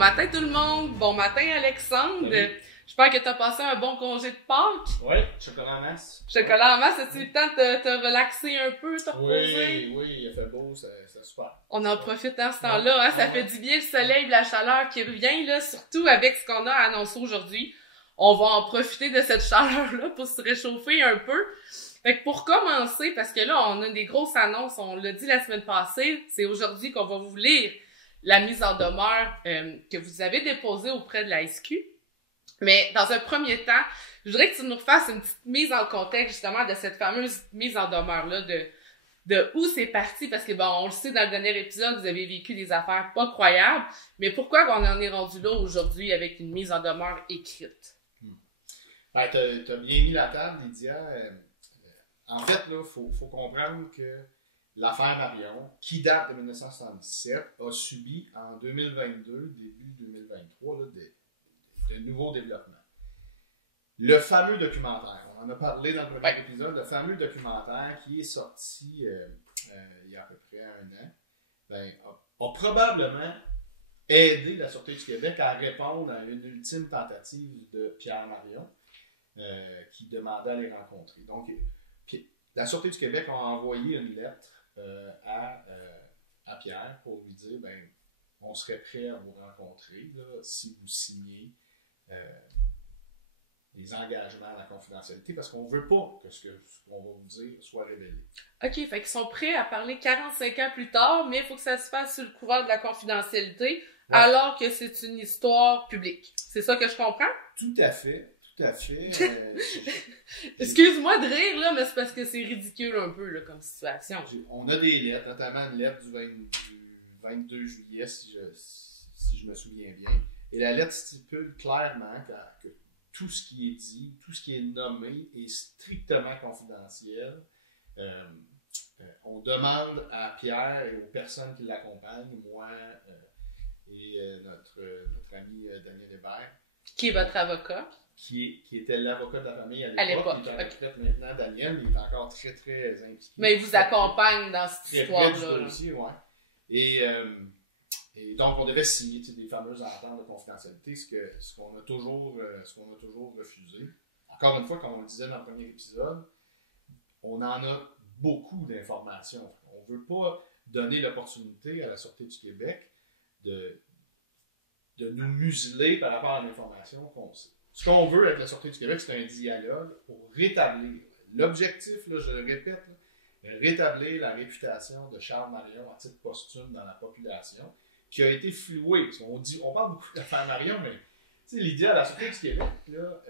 matin tout le monde, bon matin Alexandre. Salut. J'espère que tu as passé un bon congé de Pâques. Oui, chocolat en masse. Chocolat en masse, as-tu eu le temps de te relaxer un peu, te reposer? Oui, il a fait beau, c'est super. On en profite en ce temps-là, hein, ça fait du bien le soleil, la chaleur qui revient, là, surtout avec ce qu'on a annoncé aujourd'hui. On va en profiter de cette chaleur-là pour se réchauffer un peu. Fait que pour commencer, parce que là, on a des grosses annonces, on l'a dit la semaine passée, c'est aujourd'hui qu'on va vous lire la mise en demeure que vous avez déposée auprès de la SQ. Mais dans un premier temps, je voudrais que tu nous refasses une petite mise en contexte justement de cette fameuse mise en demeure-là, de où c'est parti, parce que bon, on le sait dans le dernier épisode, vous avez vécu des affaires pas croyables, mais pourquoi on en est rendu là aujourd'hui avec une mise en demeure écrite? Ben, t'as bien mis la table, Lydia. En fait, là, faut comprendre que l'affaire Marion, qui date de 1977, a subi en 2022, début 2023, là, de nouveaux développements. Le fameux documentaire, on en a parlé dans le premier épisode, le fameux documentaire qui est sorti il y a à peu près 1 an, ben, a probablement aidé la Sûreté du Québec à répondre à une ultime tentative de Pierre Marion qui demandait à les rencontrer. Donc, la Sûreté du Québec a envoyé une lettre à Pierre pour lui dire ben, on serait prêt à vous rencontrer là, si vous signez des engagements à la confidentialité parce qu'on ne veut pas que ce qu'on va vous dire soit révélé. OK, fait qu'ils sont prêts à parler 45 ans plus tard, mais il faut que ça se fasse sous le couvert de la confidentialité, alors que c'est une histoire publique. C'est ça que je comprends? Tout à fait. Excuse-moi de rire, là, mais c'est parce que c'est ridicule un peu, là, comme situation. On a des lettres, notamment une lettre du 22 juillet, si je me souviens bien. Et la lettre stipule clairement que tout ce qui est dit, tout ce qui est nommé est strictement confidentiel. On demande à Pierre et aux personnes qui l'accompagnent, moi et notre ami Daniel Hébert. Qui est votre avocat? Qui était l'avocat de la famille à l'époque. Il est en retraite maintenant, Daniel, il est encore très, très impliqué. Mais il vous accompagne dans cette histoire-là. Très près du dossier, ouais. Et donc, on devait signer des fameuses ententes de confidentialité, ce qu'on a toujours refusé. Encore une fois, comme on le disait dans le premier épisode, on en a beaucoup d'informations. On ne veut pas donner l'opportunité à la Sûreté du Québec de nous museler par rapport à l'information qu'on sait. Ce qu'on veut avec la Sûreté du Québec, c'est un dialogue pour rétablir. L'objectif, là, je le répète, rétablir la réputation de Charles Marion à titre posthume dans la population, qui a été flouée. On parle beaucoup de l'affaire Marion, mais l'idée à la Sûreté du Québec, là,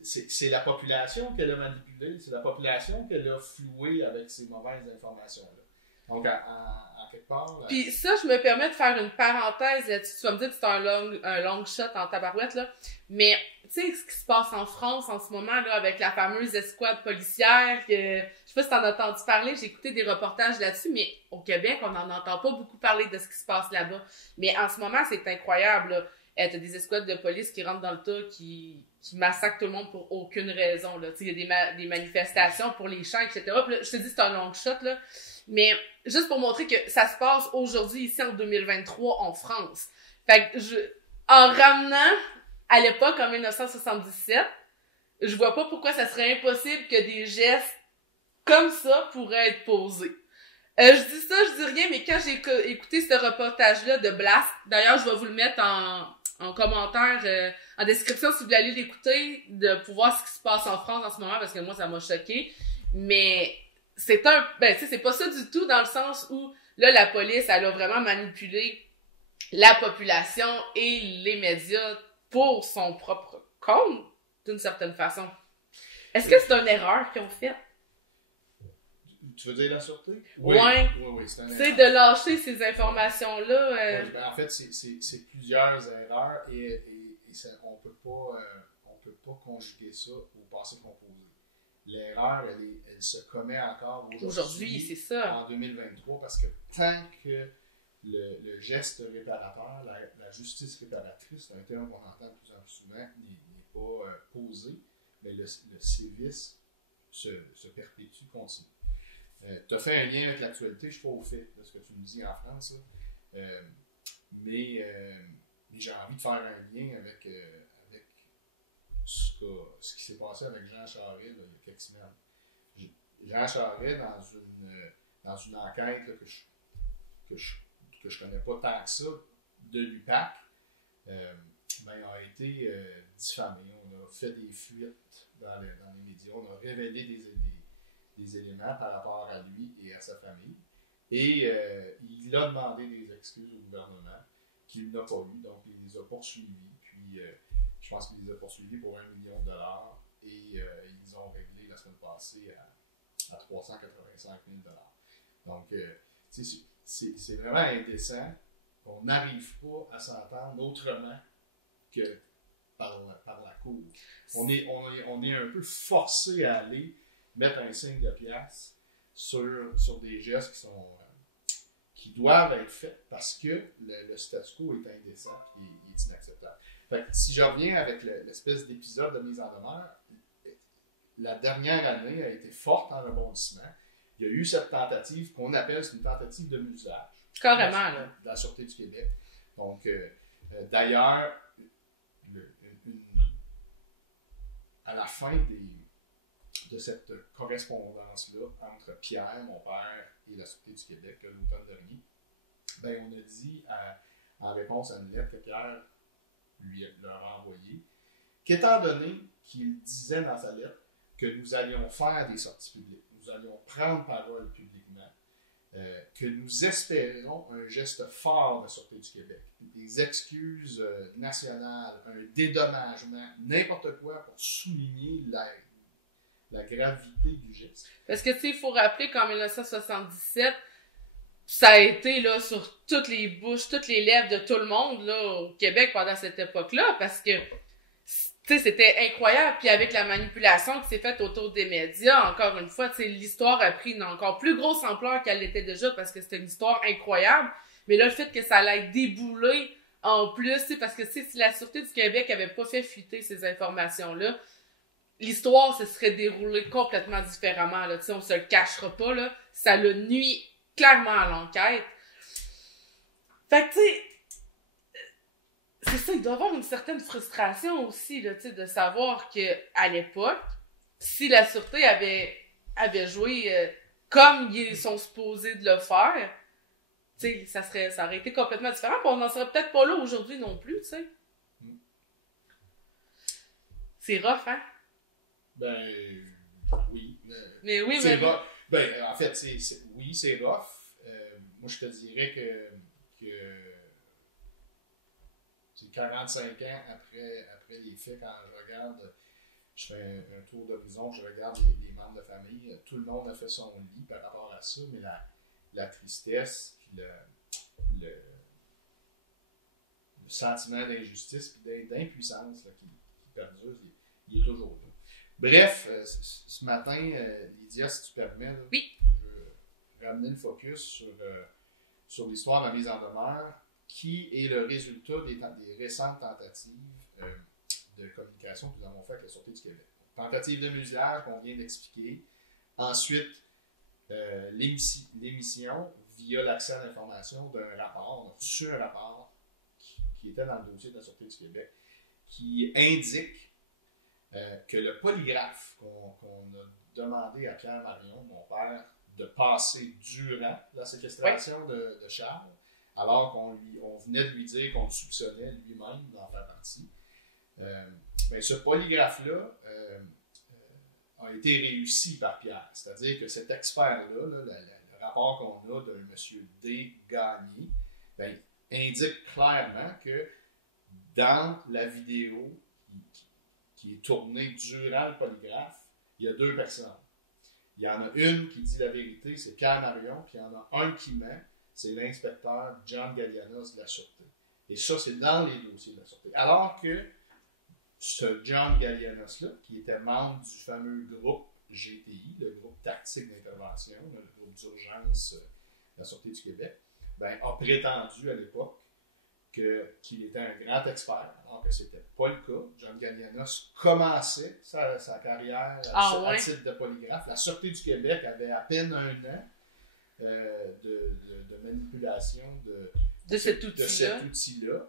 c'est la population qu'elle a manipulée, c'est la population qu'elle a flouée avec ces mauvaises informations-là. Donc, en quelque part... Puis ça, je me permets de faire une parenthèse là-dessus. Tu vas me dire que c'est un long shot en tabarouette, là. Mais, tu sais, ce qui se passe en France en ce moment, là, avec la fameuse escouade policière, je sais pas si t'en as entendu parler, j'ai écouté des reportages là-dessus, mais au Québec, on n'en entend pas beaucoup parler de ce qui se passe là-bas. Mais en ce moment, c'est incroyable, là. T'as des escouades de police qui rentrent dans le tas, qui massacrent tout le monde pour aucune raison, là. Tu sais, il y a des manifestations pour les champs, etc. Puis là, je te dis, c'est un long shot, là. Mais juste pour montrer que ça se passe aujourd'hui, ici, en 2023, en France. Fait que en ramenant à l'époque, en 1977, je vois pas pourquoi ça serait impossible que des gestes comme ça pourraient être posés. Je dis ça, je dis rien, mais quand j'ai écouté ce reportage-là de Blast, d'ailleurs, je vais vous le mettre en commentaire, en description si vous voulez aller l'écouter, pour voir ce qui se passe en France en ce moment, parce que moi, ça m'a choqué. Mais c'est pas ça du tout, dans le sens où, là, la police, elle a vraiment manipulé la population et les médias pour son propre compte, d'une certaine façon. Est-ce que c'est une erreur qu'ils ont faite? Tu veux dire la Sûreté? Oui, c'est une erreur. C'est de lâcher ces informations-là. Oui, ben en fait, c'est plusieurs erreurs et on peut pas conjuguer ça au passé composé. L'erreur, elle se commet encore aujourd'hui, c'est ça. En 2023, parce que tant que le geste réparateur, la justice réparatrice, c'est un terme qu'on entend de plus en plus souvent, n'est pas posé, mais le sévice se perpétue, continue. Tu as fait un lien avec l'actualité, je suis pas au fait de ce que tu nous dis en France, mais mais j'ai envie de faire un lien avec ce qui s'est passé avec Jean Charest là, il y a quelques semaines. Jean Charest, dans une enquête là, que je connais pas tant que ça, de l'UPAC, a été diffamé. On a fait des fuites dans les médias, on a révélé des éléments par rapport à lui et à sa famille. Et il a demandé des excuses au gouvernement qu'il n'a pas eu, donc il les a poursuivis. Puis je pense qu'il les a poursuivis pour $1 million et ils ont réglé la semaine passée à $385 000. Donc, c'est vraiment indécent. On n'arrive pas à s'entendre autrement que par la cour. On est un peu forcé à aller mettre un signe de pièce sur des gestes qui doivent être faits parce que le statu quo est indécent et il est inacceptable. Fait que si je reviens avec l'espèce d'épisode de mise en demeure, la dernière année a été forte en rebondissement. Il y a eu cette tentative qu'on appelle une tentative de muselage. Carrément, là. De la Sûreté du Québec. Donc, d'ailleurs, à la fin de cette correspondance-là entre Pierre, mon père, et la Sûreté du Québec, l'automne dernier, on a dit, en réponse à une lettre que Pierre leur a envoyée, qu'étant donné qu'il disait dans sa lettre que nous allions faire des sorties publiques, nous allions prendre parole publiquement, que nous espérons un geste fort de la Sûreté du Québec, des excuses nationales, un dédommagement, n'importe quoi pour souligner la gravité du geste. Parce que, tu sais, il faut rappeler qu'en 1977, ça a été, là, sur toutes les bouches, toutes les lèvres de tout le monde, là, au Québec pendant cette époque-là, parce que, tu sais, c'était incroyable. Puis avec la manipulation qui s'est faite autour des médias, encore une fois, tu sais, l'histoire a pris une encore plus grosse ampleur qu'elle l'était déjà parce que c'était une histoire incroyable. Mais là, le fait que ça allait débouler en plus, tu sais, parce que, tu sais, si la Sûreté du Québec avait pas fait fuiter ces informations-là, l'histoire se serait déroulée complètement différemment, là. Tu sais, on se le cachera pas, là. Ça le nuit clairement à l'enquête. Fait que, tu sais, c'est ça, il doit y avoir une certaine frustration aussi, là, tu sais, de savoir que à l'époque, si la Sûreté avait joué comme ils sont supposés de le faire, tu sais, ça aurait été complètement différent, puis on n'en serait peut-être pas là aujourd'hui non plus, tu sais. C'est rough, hein? Oui. Mais oui, mais... Rough. En fait, oui, c'est rough. Moi, je te dirais que 45 ans après les faits, quand je regarde, je fais un tour d'horizon, je regarde les membres de famille, tout le monde a fait son lit par rapport à ça, mais la tristesse, puis le sentiment d'injustice et d'impuissance là, qui perdure, il est toujours là. Bref, ce matin, Lydia, si tu permets, là, oui. Je veux ramener le focus sur l'histoire de la mise en demeure, qui est le résultat des récentes tentatives de communication que nous avons fait avec la Sûreté du Québec. Tentative de muselage qu'on vient d'expliquer. Ensuite, l'émission via l'accès à l'information d'un rapport. On a reçu un rapport qui était dans le dossier de la Sûreté du Québec qui indique que le polygraphe qu'on a demandé à Pierre Marion, mon père, de passer durant la séquestration de Charles, alors qu'on venait de lui dire qu'on le soupçonnait lui-même d'en faire partie. Ce polygraphe-là a été réussi par Pierre. C'est-à-dire que cet expert-là, le rapport qu'on a d'un monsieur D. Gagné, indique clairement que dans la vidéo qui est tournée durant le polygraphe, il y a deux personnes. Il y en a une qui dit la vérité, c'est Pierre Marion, puis il y en a un qui ment, c'est l'inspecteur John Gallianos de la Sûreté. Et ça, c'est dans les dossiers de la Sûreté. Alors que ce John Gallianos-là, qui était membre du fameux groupe GTI, le groupe tactique d'intervention, le groupe d'urgence de la Sûreté du Québec, a prétendu à l'époque qu'il était un grand expert, alors que ce n'était pas le cas. John Gallianos commençait sa carrière à titre de polygraphe. La Sûreté du Québec avait à peine un an de manipulation de cet outil-là.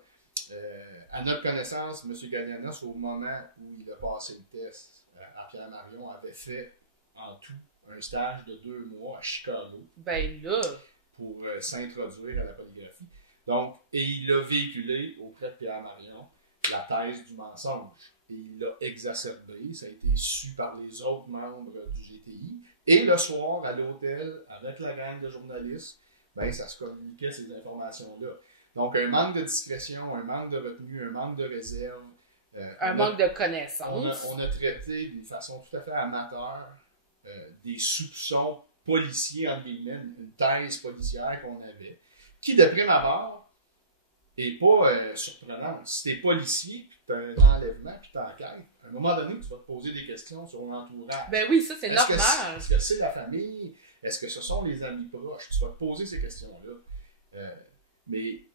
À notre connaissance, M. Galianos, au moment où il a passé le test à Pierre Marion, avait fait en tout un stage de 2 mois à Chicago. Ben là! Pour s'introduire à la polygraphie. Donc, et il a véhiculé auprès de Pierre Marion la thèse du mensonge. Et il l'a exacerbé, ça a été su par les autres membres du GTI. Et le soir, à l'hôtel, avec la gang de journalistes, ben, ça se communiquait ces informations-là. Donc, un manque de discrétion, un manque de retenue, un manque de réserve. Un manque de connaissance. On a traité d'une façon tout à fait amateur des soupçons policiers, entre guillemets, une thèse policière qu'on avait, qui, de prime abord, n'est pas surprenante. Si t'es policier, puis t'as un enlèvement, puis t'enquêtes, à un moment donné, tu vas te poser des questions sur l'entourage. Ben oui, ça, c'est normal. Est-ce que c'est la famille? Est-ce que ce sont les amis proches? Tu vas te poser ces questions-là. Mais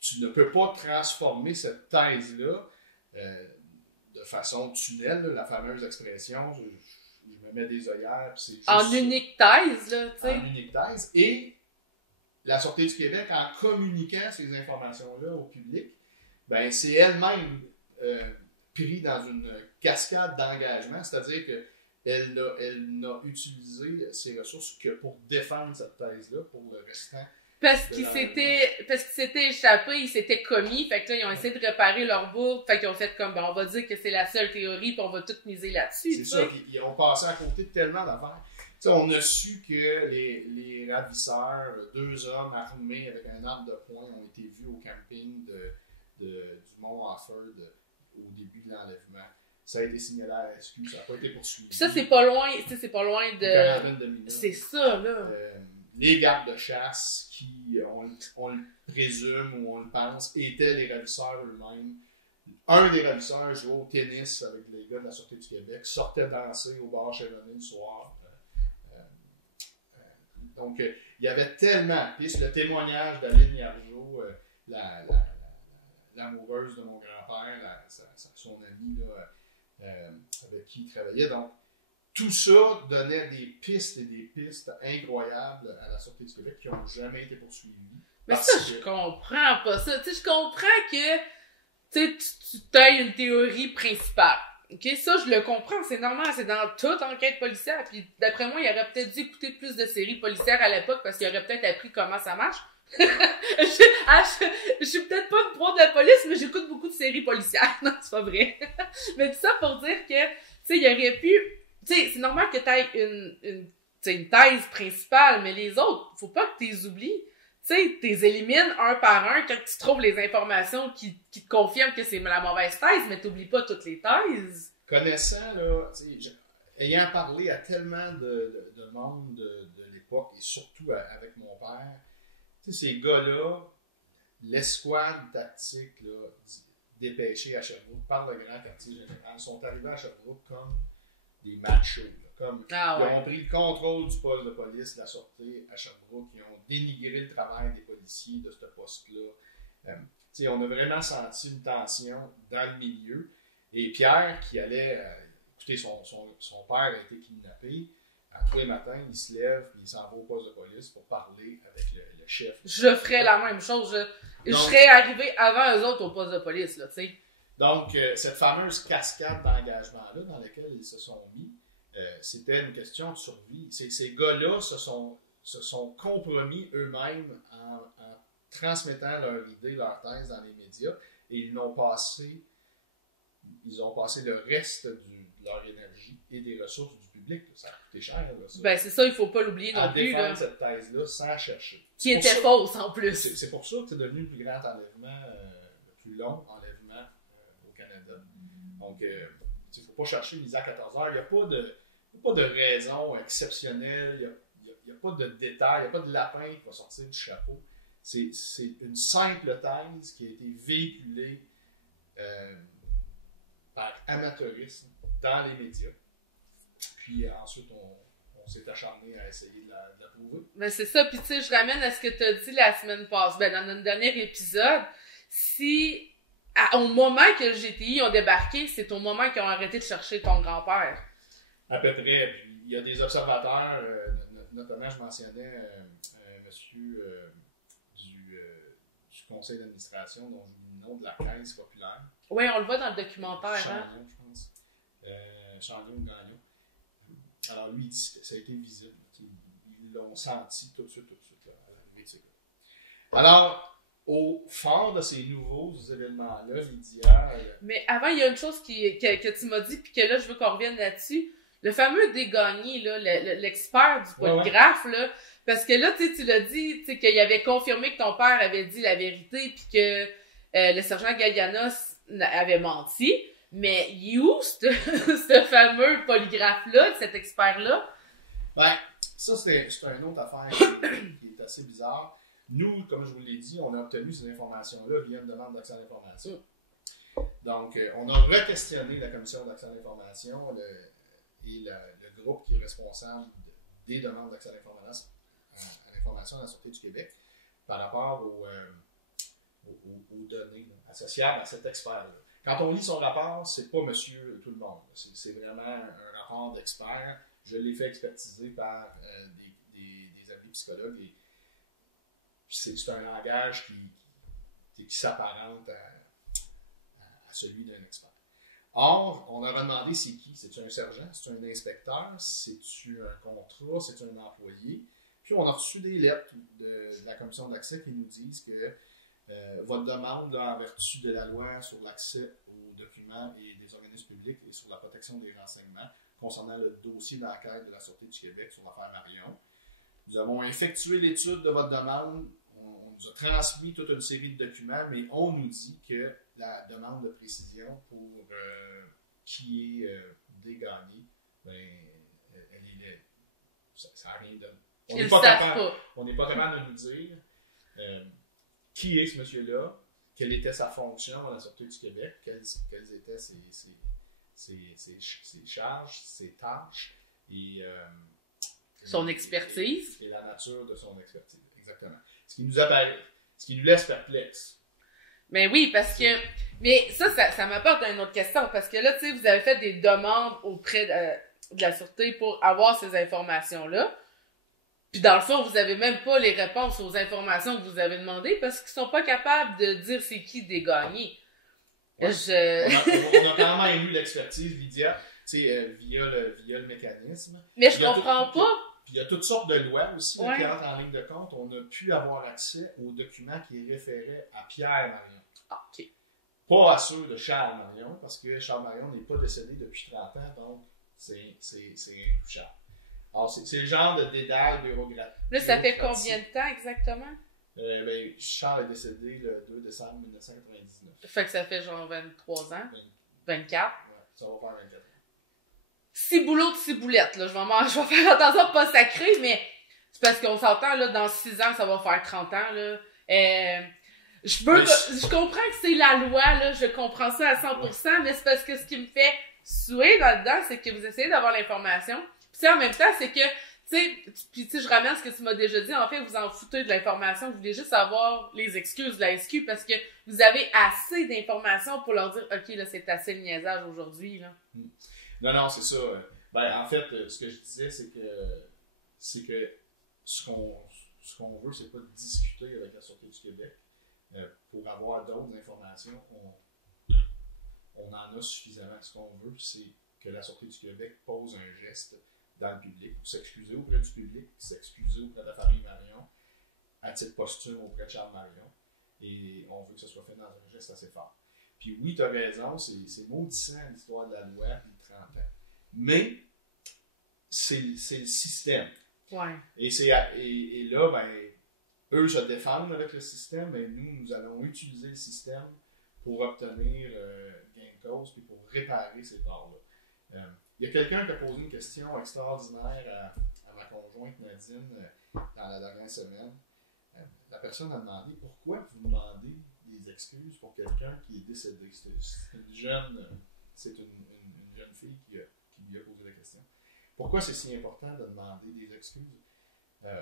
tu ne peux pas transformer cette thèse-là de façon tunnel, la fameuse expression, je me mets des œillères, puis c'est juste en unique thèse, là, tu sais. En unique thèse. Et la Sûreté du Québec, en communiquant ces informations-là au public, ben, c'est elle-même prise dans une cascade d'engagement, c'est-à-dire qu'elle n'a utilisé ses ressources que pour défendre cette thèse-là pour le restant. Parce qu'il s'était échappé, il s'était commis, fait que là, ils ont essayé de réparer leur bourre, fait qu'ils ont fait comme, ben, on va dire que c'est la seule théorie, puis on va tout miser là-dessus. C'est ça, puis ils ont passé à côté de tellement d'affaires. Tu sais, on a su que les ravisseurs, 2 hommes armés avec un arme de poing, ont été vus au camping du Mont-Offord au début de l'enlèvement. Ça a été signalé à la SQ, ça n'a pas été poursuivi. Puis ça, c'est pas loin de... Une quarantaine de minutes. C'est ça, là. Les gardes de chasse qui, on le présume ou on le pense, étaient les ravisseurs eux-mêmes. Un des ravisseurs jouait au tennis avec les gars de la Sûreté du Québec, sortait danser au bar Chevronné le soir. Donc, il y avait tellement. Puis le témoignage d'Aline Yargeau, l'amoureuse de mon grand-père, son amie là, avec qui il travaillait. Donc, tout ça donnait des pistes et des pistes incroyables à la Sûreté du Québec qui n'ont jamais été poursuivies. Mais ça, je comprends pas ça. Tu sais, je comprends que tu tailles une théorie principale. Ok, ça, je le comprends, c'est normal, c'est dans toute enquête policière. Puis d'après moi, il aurait peut-être dû écouter plus de séries policières à l'époque parce qu'il aurait peut-être appris comment ça marche. Je suis peut-être pas une pro de la police, mais j'écoute beaucoup de séries policières. Non, c'est pas vrai. Mais tout ça pour dire que, tu sais, il aurait pu... Tu sais, c'est normal que t'aies une thèse principale, mais les autres, faut pas que tu les oublies. Tu sais, tu les élimines un par un quand tu trouves les informations qui te confirment que c'est la mauvaise thèse, mais t'oublies pas toutes les thèses. Connaissant, là, ayant parlé à tellement de monde de l'époque, et surtout avec mon père, tu sais, ces gars-là, l'escouade tactique, là, dépêchée à Sherbrooke par le grand quartier général, sont arrivés à Sherbrooke comme des machos. Ils ont pris le contrôle du poste de police de la Sûreté à Sherbrooke. Ils ont dénigré le travail des policiers de ce poste-là. On a vraiment senti une tension dans le milieu. Et Pierre, qui allait... écoutez, son père a été kidnappé. Tous les matins, il se lève et il s'en va au poste de police pour parler avec le chef. Je ferais la même chose. Je serais arrivé avant eux autres au poste de police, là, tu sais. Donc, cette fameuse cascade d'engagement-là dans laquelle ils se sont mis, c'était une question de survie. Ces gars-là se sont compromis eux-mêmes en transmettant leur idée, leur thèse dans les médias, et ils ont passé le reste de leur énergie et des ressources du public. Ça a coûté cher, là, ça. Ben, c'est ça, il faut pas l'oublier non plus. À défendre cette thèse-là sans chercher. Qui était fausse, en plus. C'est pour ça que c'est devenu le plus grand enlèvement, le plus long enlèvement au Canada. Donc, il ne faut pas chercher misa à 14 heures. Il n'y a pas de raison exceptionnelle. Il n'y a pas de détail. Il n'y a pas de lapin qui va sortir du chapeau. C'est une simple thèse qui a été véhiculée par amateurisme dans les médias. Puis ensuite, on s'est acharné à essayer de la prouver. Ben c'est ça, puis tu sais, je ramène à ce que tu as dit la semaine passée, dans notre dernier épisode. Si, au moment que le GTI ont débarqué, c'est au moment qu'ils ont arrêté de chercher ton grand-père. À peu près. Puis il y a des observateurs, notamment je mentionnais un monsieur du conseil d'administration, dont j'oublie le nom, de la Caisse populaire. Oui, on le voit dans le documentaire. Chagnon, je pense. Chagnon ou Gagnon. Alors, lui, il dit que ça a été visible. Ils l'ont senti tout de suite, là, à l'arrivée de ces gars. Alors, au fond de ces nouveaux événements-là, Lydia... Mais avant, il y a une chose que tu m'as dit, puis que là, je veux qu'on revienne là-dessus. Le fameux Desgagnés, là, l'expert du polygraphe, là, parce que là, tu l'as dit, qu'il avait confirmé que ton père avait dit la vérité, puis que le sergent Gallianos avait menti. Mais il est où ce fameux polygraphe-là, cet expert-là? Ben, ça, c'est une autre affaire qui est assez bizarre. Nous, comme je vous l'ai dit, on a obtenu ces informations-là via une demande d'accès à l'information. Donc, on a re-questionné la commission d'accès à l'information et le groupe qui est responsable des demandes d'accès à l'information à la Sûreté du Québec par rapport aux données associables à cet expert-là. Quand on lit son rapport, c'est pas monsieur tout le monde. C'est vraiment un rapport d'expert. Je l'ai fait expertiser par des amis psychologues et c'est un langage qui s'apparente à celui d'un expert. Or, on a demandé c'est qui? C'est-tu un sergent? C'est-tu un inspecteur? C'est-tu un contrat? C'est-tu un employé? Puis on a reçu des lettres de la commission d'accès qui nous disent que votre demande, là, en vertu de la loi sur l'accès aux documents et des organismes publics et sur la protection des renseignements concernant le dossier d'enquête de la Sûreté du Québec sur l'affaire Marion, nous avons effectué l'étude de votre demande, on nous a transmis toute une série de documents, mais on nous dit que la demande de précision pour qui est Desgagnés, ben, ça n'a rien donné. On n'est pas capable de nous dire qui est ce monsieur-là, quelle était sa fonction à la Sûreté du Québec, quelles étaient ses charges, ses tâches et son expertise. Et la nature de son expertise, exactement. Ce qui nous laisse perplexes. Mais oui, parce que... Mais ça m'apporte à une autre question, parce que là, tu sais, vous avez fait des demandes auprès de la Sûreté pour avoir ces informations-là. Puis dans le fond, vous avez même pas les réponses aux informations que vous avez demandées parce qu'ils sont pas capables de dire c'est qui Desgagnés. Ouais. On a quand même eu l'expertise, Lydia, via le mécanisme. Mais je comprends pas. Puis il y a toutes sortes de lois aussi qui Ouais. entrent en ligne de compte. On a pu avoir accès aux documents qui référaient à Pierre Marion. Ah, OK. Pas à ceux de Charles Marion, parce que Charles Marion n'est pas décédé depuis 30 ans, donc c'est intouchable. Alors, c'est le genre de dédale bureaucratique. Là, ça fait combien de temps exactement? Charles est décédé le 2 décembre 1999. Fait que ça fait genre 23 ans. 24. Ouais, ça va faire 24 ans. Ciboulot de ciboulette, là. Je vais faire attention à pas sacrer, mais c'est parce qu'on s'entend, là, dans 6 ans, ça va faire 30 ans, là. Je comprends que c'est la loi, là. Je comprends ça à 100%, mais c'est parce que ce qui me fait suer là-dedans, c'est que vous essayez d'avoir l'information. Puis en même temps, c'est que, tu sais, je ramène ce que tu m'as déjà dit. En fait, vous en foutez de l'information. Vous voulez juste avoir les excuses de la SQ parce que vous avez assez d'informations pour leur dire, OK, là, c'est assez le niaisage aujourd'hui, là. Non, c'est ça. En fait, ce que je disais, c'est que ce qu'on veut, c'est pas de discuter avec la Sûreté du Québec. Pour avoir d'autres informations, on en a suffisamment. Ce qu'on veut, c'est que la Sûreté du Québec pose un geste dans le public, pour s'excuser auprès du public, s'excuser auprès de la famille Marion, à titre posthume auprès de Charles Marion. Et on veut que ce soit fait dans un geste assez fort. Puis oui, tu as raison, c'est maudissant l'histoire de la loi depuis 30 ans. Mais c'est le système. Ouais. Et là, ben, eux se défendent avec le système, mais nous allons utiliser le système pour obtenir gain de cause puis pour réparer ces torts-là. Il y a quelqu'un qui a posé une question extraordinaire à ma conjointe Nadine dans la dernière semaine. La personne a demandé pourquoi vous demandez des excuses pour quelqu'un qui est décédé. C'est une jeune fille qui lui a posé la question. Pourquoi c'est si important de demander des excuses?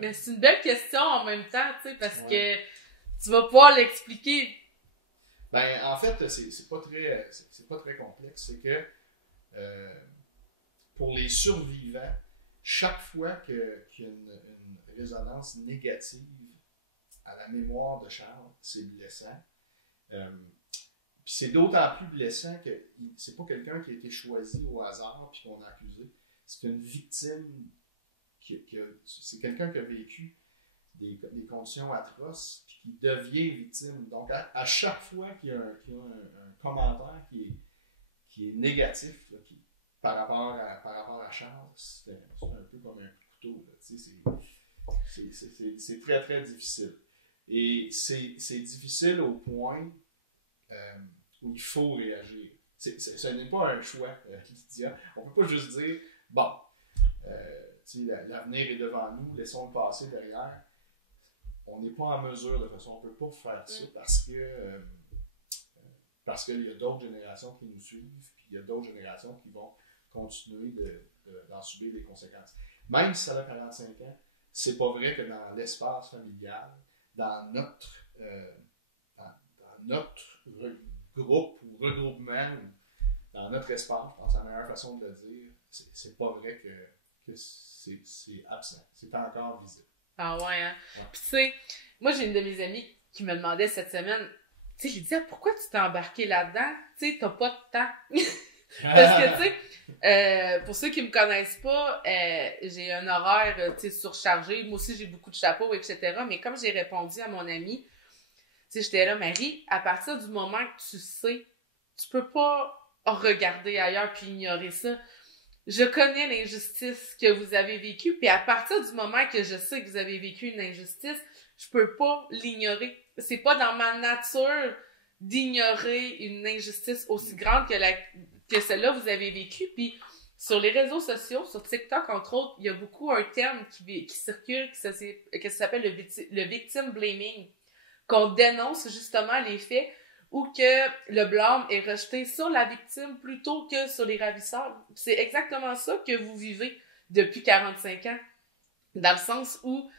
Mais c'est une belle question en même temps, tu sais, parce que tu vas pouvoir l'expliquer. Ben, en fait, c'est pas très complexe. C'est que pour les survivants, chaque fois qu'il y a une résonance négative à la mémoire de Charles, c'est blessant. Puis c'est d'autant plus blessant que c'est pas quelqu'un qui a été choisi au hasard puis qu'on a accusé. C'est une victime, c'est quelqu'un qui a vécu des conditions atroces puis qui devient victime. Donc à chaque fois qu'il y a un commentaire qui est négatif là, par rapport à Charles, c'est un peu comme un couteau. Là, c'est très très difficile. Et c'est difficile au point où il faut réagir. Ce n'est pas un choix, Lydia. On ne peut pas juste dire, bon, l'avenir est devant nous, laissons le passé derrière. On n'est pas en mesure de toute façon, on ne peut pas faire ça parce qu'il y a d'autres générations qui nous suivent, puis il y a d'autres générations qui vont continuer d'en subir les conséquences. Même si ça a 45 ans, c'est pas vrai que dans l'espace familial, dans notre groupe ou regroupement, dans notre espace, je pense que la meilleure façon de le dire, c'est pas vrai que c'est absent. C'est encore visible. Ah ouais, hein? Ouais. Puis tu sais, moi j'ai une de mes amies qui me demandait cette semaine, tu sais, j'ai dit, pourquoi tu t'es embarqué là-dedans? Tu sais, t'as pas de temps. Parce que, tu sais, pour ceux qui me connaissent pas, j'ai un horaire, tu sais, surchargé. Moi aussi, j'ai beaucoup de chapeaux, etc. Mais comme j'ai répondu à mon amie, tu sais, j'étais là, Marie, à partir du moment que tu sais, tu peux pas regarder ailleurs puis ignorer ça. Je connais l'injustice que vous avez vécue, puis à partir du moment que je sais que vous avez vécu une injustice, je peux pas l'ignorer. C'est pas dans ma nature d'ignorer une injustice aussi grande que celle-là que vous avez vécue. Puis sur les réseaux sociaux, sur TikTok entre autres, il y a beaucoup un terme qui circule qui s'appelle le victim blaming, qu'on dénonce justement les faits ou que le blâme est rejeté sur la victime plutôt que sur les ravisseurs. C'est exactement ça que vous vivez depuis 45 ans. Dans le sens où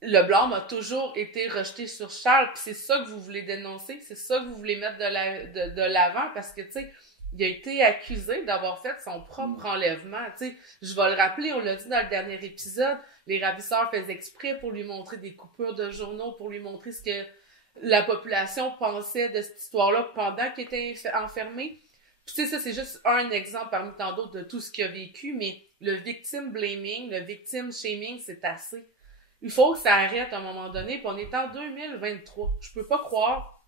le blâme a toujours été rejeté sur Charles, puis c'est ça que vous voulez dénoncer, c'est ça que vous voulez mettre de l'avant, parce que, tu sais, il a été accusé d'avoir fait son propre enlèvement, tu sais. Je vais le rappeler, on l'a dit dans le dernier épisode, les ravisseurs faisaient exprès pour lui montrer des coupures de journaux, pour lui montrer ce que la population pensait de cette histoire-là pendant qu'il était enfermé. Puis tu sais, ça, c'est juste un exemple parmi tant d'autres de tout ce qu'il a vécu, mais le victim blaming, le victim shaming, c'est assez. Il faut que ça arrête à un moment donné, puis on est en 2023. Je peux pas croire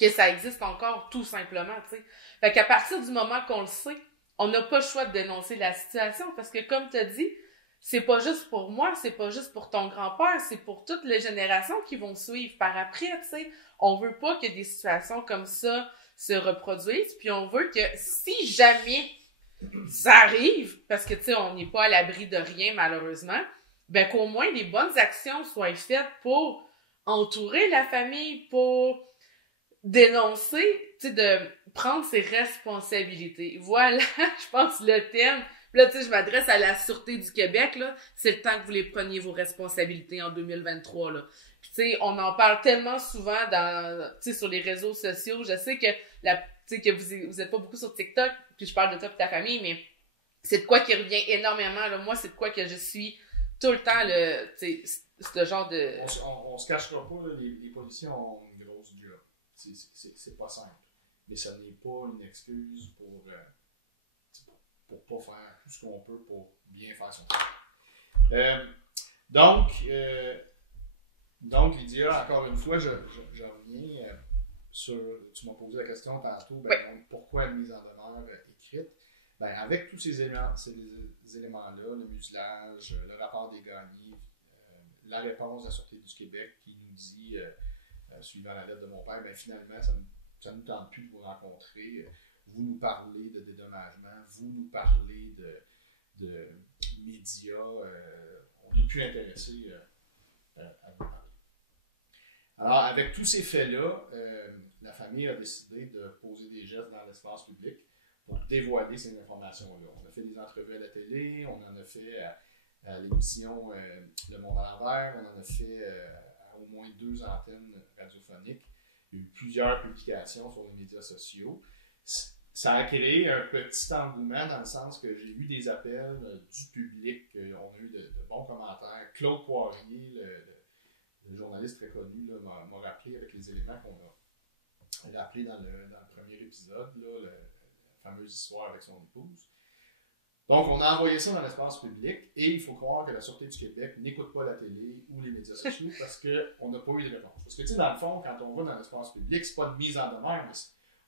que ça existe encore, tout simplement, tu sais. Fait qu'à partir du moment qu'on le sait, on n'a pas le choix de dénoncer la situation, parce que comme tu as dit, c'est pas juste pour moi, c'est pas juste pour ton grand-père, c'est pour toutes les générations qui vont suivre par après, tu sais. On veut pas que des situations comme ça se reproduisent, puis on veut que si jamais ça arrive, parce que, tu sais, on n'est pas à l'abri de rien, malheureusement, ben qu'au moins les bonnes actions soient faites pour entourer la famille, pour dénoncer, tu sais, de prendre ses responsabilités. Voilà, je pense, le thème. Là, tu sais, je m'adresse à la Sûreté du Québec, là. C'est le temps que vous les preniez vos responsabilités en 2023, là. Puis, tu sais, on en parle tellement souvent tu sais, sur les réseaux sociaux. Je sais que, tu sais, que vous êtes pas beaucoup sur TikTok, puis je parle de toi et ta famille, mais c'est de quoi qui revient énormément, là. Moi, c'est de quoi que je suis tout le temps, tu sais, ce genre de... On se cachera pas, là, les policiers ont une grosse job. C'est pas simple. Mais ça n'est pas une excuse pour pas faire tout ce qu'on peut pour bien faire son travail. Donc, Lydia, encore une fois, je reviens sur... Tu m'as posé la question tantôt, ben, oui. Donc, pourquoi une mise en demeure écrite? Ben, avec tous ces éléments-là, le mutilage, le rapport des gagnés, la réponse de la Sûreté du Québec qui nous dit, suivant la lettre de mon père, ben, finalement, ça ne nous tente plus de vous rencontrer. Vous nous parlez de dédommagement, vous nous parlez de médias, on n'est plus intéressé à vous parler. Alors, avec tous ces faits-là, la famille a décidé de poser des gestes dans l'espace public pour dévoiler ces informations-là. On a fait des entrevues à la télé, on en a fait à l'émission Le Monde à l'envers, on en a fait à au moins 2 antennes radiophoniques. Il y a eu plusieurs publications sur les médias sociaux. Ça a créé un petit engouement dans le sens que j'ai eu des appels du public, on a eu de bons commentaires. Claude Poirier, le journaliste très connu, là, m'a rappelé avec les éléments qu'on a rappelés dans le premier épisode, là, la fameuse histoire avec son épouse. Donc, on a envoyé ça dans l'espace public et il faut croire que la Sûreté du Québec n'écoute pas la télé ou les médias sociaux parce qu'on n'a pas eu de réponse. Parce que, tu sais, dans le fond, quand on va dans l'espace public, c'est pas une mise en demeure, mais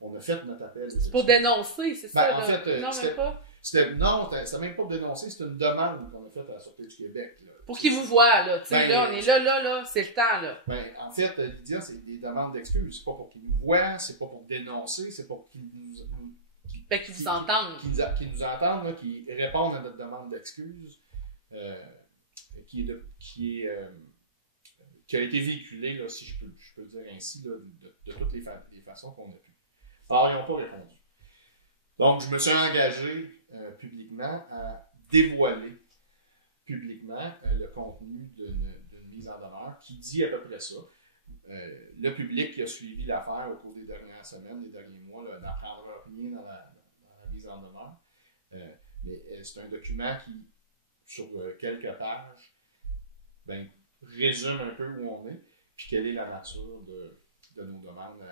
on a fait notre appel. C'est pour dénoncer, c'est ça? En fait, non, même pas. C'était même pas pour dénoncer, c'était une demande qu'on a faite à la Sûreté du Québec. Là. Pour qu'ils vous voient, là. Tu sais, là, on est là, c'est le temps, là. En fait, Lydia, c'est des demandes d'excuses. C'est pas pour qu'ils nous voient, c'est pas pour dénoncer, c'est pour qu'ils nous qu'ils vous entendent. Qui nous entendent, là, qui répondent à notre demande d'excuses, qui a été véhiculée, là, si je peux le dire ainsi, là, de toutes les façons qu'on a pu. Alors, ils n'ont pas répondu. Donc, je me suis engagé publiquement à dévoiler publiquement le contenu d'une mise en demeure qui dit à peu près ça. Le public qui a suivi l'affaire au cours des dernières semaines, des derniers mois, n'apprendra rien dans la mise en demeure. Mais c'est un document qui, sur quelques pages, résume un peu où on est, puis quelle est la nature de nos demandes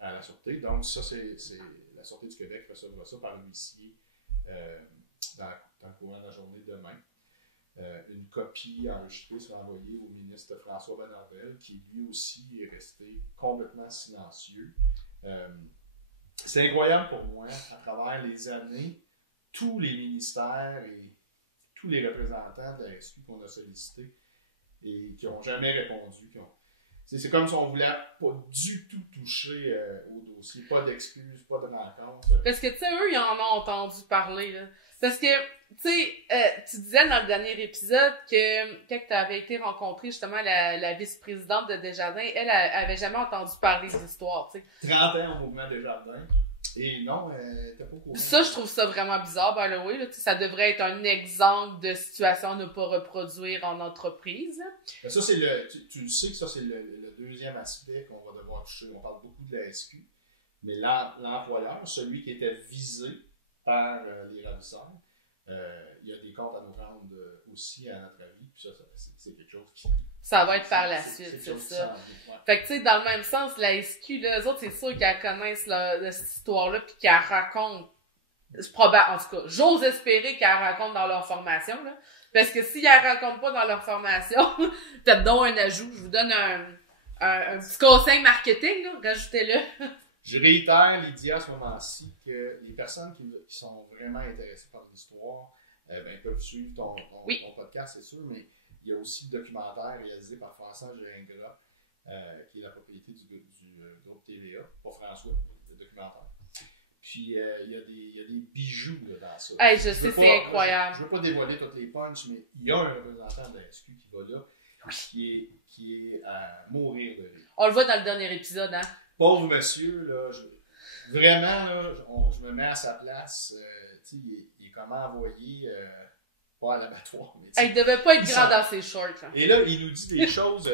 à la Sûreté. Donc, ça, c'est la Sûreté du Québec recevra ça par l'huissier dans le courant de la journée de demain. Une copie enregistrée sera envoyée au ministre François Bonnardel, qui lui aussi est resté complètement silencieux. C'est incroyable pour moi, à travers les années, tous les ministères et tous les représentants de la SQ qu'on a sollicités et qui n'ont jamais répondu. C'est comme si on ne voulait pas du tout toucher au dossier. Pas d'excuses, pas de rencontres. Parce que, tu sais, eux, ils en ont entendu parler, là. Parce que, tu sais, tu disais dans le dernier épisode que quand tu avais été rencontrer justement la vice-présidente de Desjardins, elle avait jamais entendu parler de l'histoire, tu sais. 30 ans au mouvement Desjardins. Et non, t'as pas au courant. Ça, je trouve ça vraiment bizarre, by the way, là. Ça devrait être un exemple de situation à ne pas reproduire en entreprise. Mais ça, tu le sais que ça, c'est le deuxième aspect qu'on va devoir toucher. On parle beaucoup de la SQ, mais l'employeur, celui qui était visé par les ravisseurs, il y a des comptes à nous rendre aussi, à notre avis, puis ça c'est quelque chose qui... Ça va être par la suite, c'est ça. Ouais. Fait que, tu sais, dans le même sens, la SQ, là, eux autres, c'est sûr qu'elles connaissent cette histoire-là, puis qu'elles racontent. C'est probable, en tout cas, j'ose espérer qu'elles racontent dans leur formation, là. Parce que si elles racontent pas dans leur formation, peut-être donc un ajout, je vous donne un petit conseil marketing, là, rajoutez-le. Je réitère, Lydia, à ce moment-ci, que les personnes qui sont vraiment intéressées par l'histoire peuvent suivre ton podcast, c'est sûr, mais il y a aussi le documentaire réalisé par François Gingras, qui est la propriété du groupe TVA, pas François, le documentaire. Puis il y a des bijoux là, dans ça. Hey, je sais, c'est incroyable. Je ne veux pas dévoiler toutes les punches, mais il y a un représentant de la SQ qui va là, qui est à mourir de rire. On le voit dans le dernier épisode, hein? Pauvre monsieur, là, vraiment, là, je me mets à sa place. Il est comment envoyé, pas à l'abattoir, mais il devait pas être grand dans ses shorts. Là. Et là, il nous dit des choses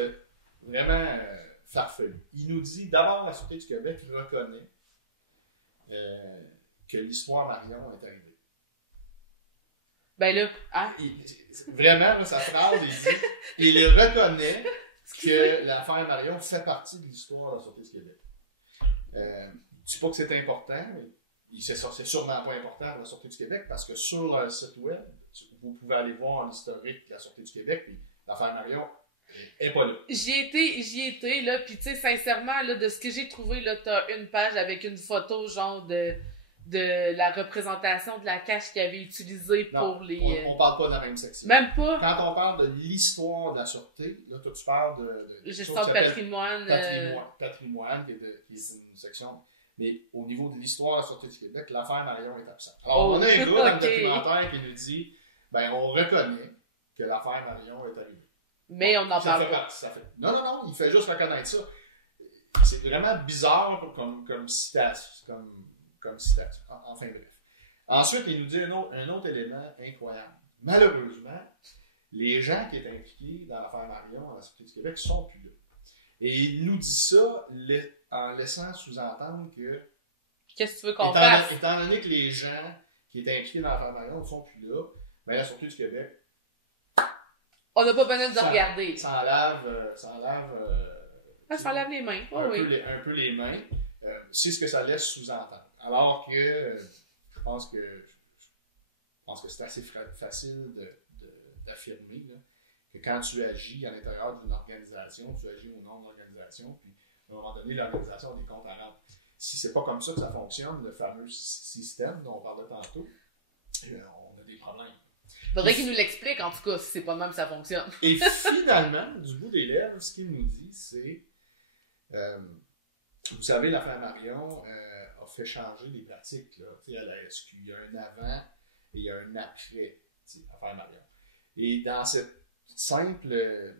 vraiment farfelues. Il nous dit, d'abord, la Sûreté du Québec reconnaît que l'histoire Marion est arrivée. Ben là, hein? Vraiment, là, sa phrase, il reconnaît que l'affaire Marion fait partie de l'histoire de la Sûreté du Québec. Je ne dis pas que c'est important, mais c'est sûrement pas important pour la Sûreté du Québec parce que sur le site web, vous pouvez aller voir l'historique de la Sûreté du Québec, puis l'affaire Marion est pas là. J'y étais, là, puis tu sais, sincèrement, là, de ce que j'ai trouvé, là, t'as une page avec une photo, genre, de la représentation de la cache qu'ils avaient utilisée pour les... on parle pas de la même section. Même pas? Quand on parle de l'histoire de la Sûreté, là, toi, tu parles de gestion de patrimoine. Patrimoine, qui est une section... Mais au niveau de l'histoire de la Sûreté du Québec, l'affaire Marion est absente. Alors, on a un gars dans le documentaire qui nous dit, on reconnaît que l'affaire Marion est arrivée. Mais on n'en parle pas. Non, il fait juste reconnaître ça. C'est vraiment bizarre comme citation. Comme citation. Enfin bref. Ensuite, il nous dit un autre élément incroyable. Malheureusement, les gens qui étaient impliqués dans l'affaire Marion à la Sûreté du Québec ne sont plus là. Et il nous dit ça en laissant sous-entendre que... Qu'est-ce que tu veux qu'on fasse? Étant donné que les gens qui étaient impliqués dans l'affaire Marion ne sont plus là, la Sûreté du Québec On n'a pas besoin de regarder. Ça enlève ça enlève les mains. Oh, un peu les mains. C'est ce que ça laisse sous-entendre. Alors que je pense que c'est assez facile d'affirmer là, que quand tu agis à l'intérieur d'une organisation, tu agis au nom de l'organisation, puis à un moment donné, l'organisation a des comptes à rendre. Si c'est pas comme ça que ça fonctionne, le fameux système dont on parlait tantôt, on a des problèmes. Faudrait qu'il nous l'explique, en tout cas, si c'est pas même ça fonctionne. Et finalement, du bout des lèvres, ce qu'il nous dit, c'est vous savez, l'affaire Marion a fait changer les pratiques là, à la SQ. Il y a un avant et il y a un après l'affaire Marion. Et dans cette simple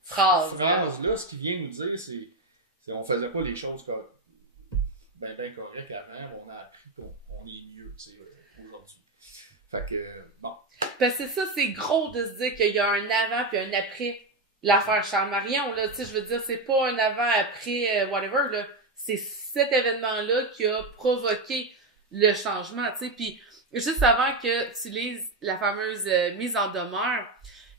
phrase-là, ce qu'il vient nous dire, c'est on faisait pas les choses bien correctes avant, on a appris qu'on est mieux aujourd'hui. Fait que, bon. Parce que ça, c'est gros de se dire qu'il y a un avant puis un après l'affaire Charles Marion, là. Tu sais, je veux dire, c'est pas un avant, après, whatever, là. C'est cet événement-là qui a provoqué le changement, tu sais. Puis, juste avant que tu lises la fameuse mise en demeure,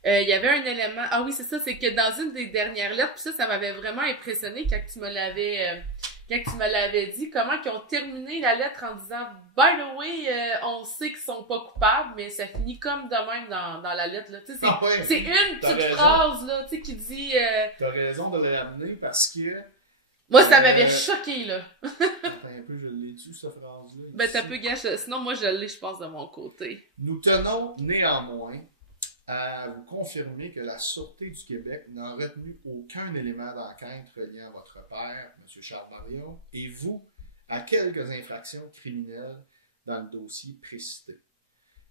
il y avait un élément... Ah oui, c'est ça, c'est que dans une des dernières lettres, puis ça m'avait vraiment impressionné quand tu me l'avais dit, comment ils ont terminé la lettre en disant « By the way, on sait qu'ils sont pas coupables, mais ça finit comme de même dans la lettre. » là. Tu sais, c'est une petite phrase là, tu sais, qui dit... T'as raison de l'amener parce que... Moi, ça m'avait choqué, là. Attends un peu, je l'ai dessus, cette phrase-là. Ben, t'as peu gâché. Sinon, moi, je l'ai, je pense, de mon côté. Nous tenons, néanmoins, à vous confirmer que la Sûreté du Québec n'a retenu aucun élément d'enquête reliant à votre père, M. Charles Marion, et vous, à quelques infractions criminelles dans le dossier précité.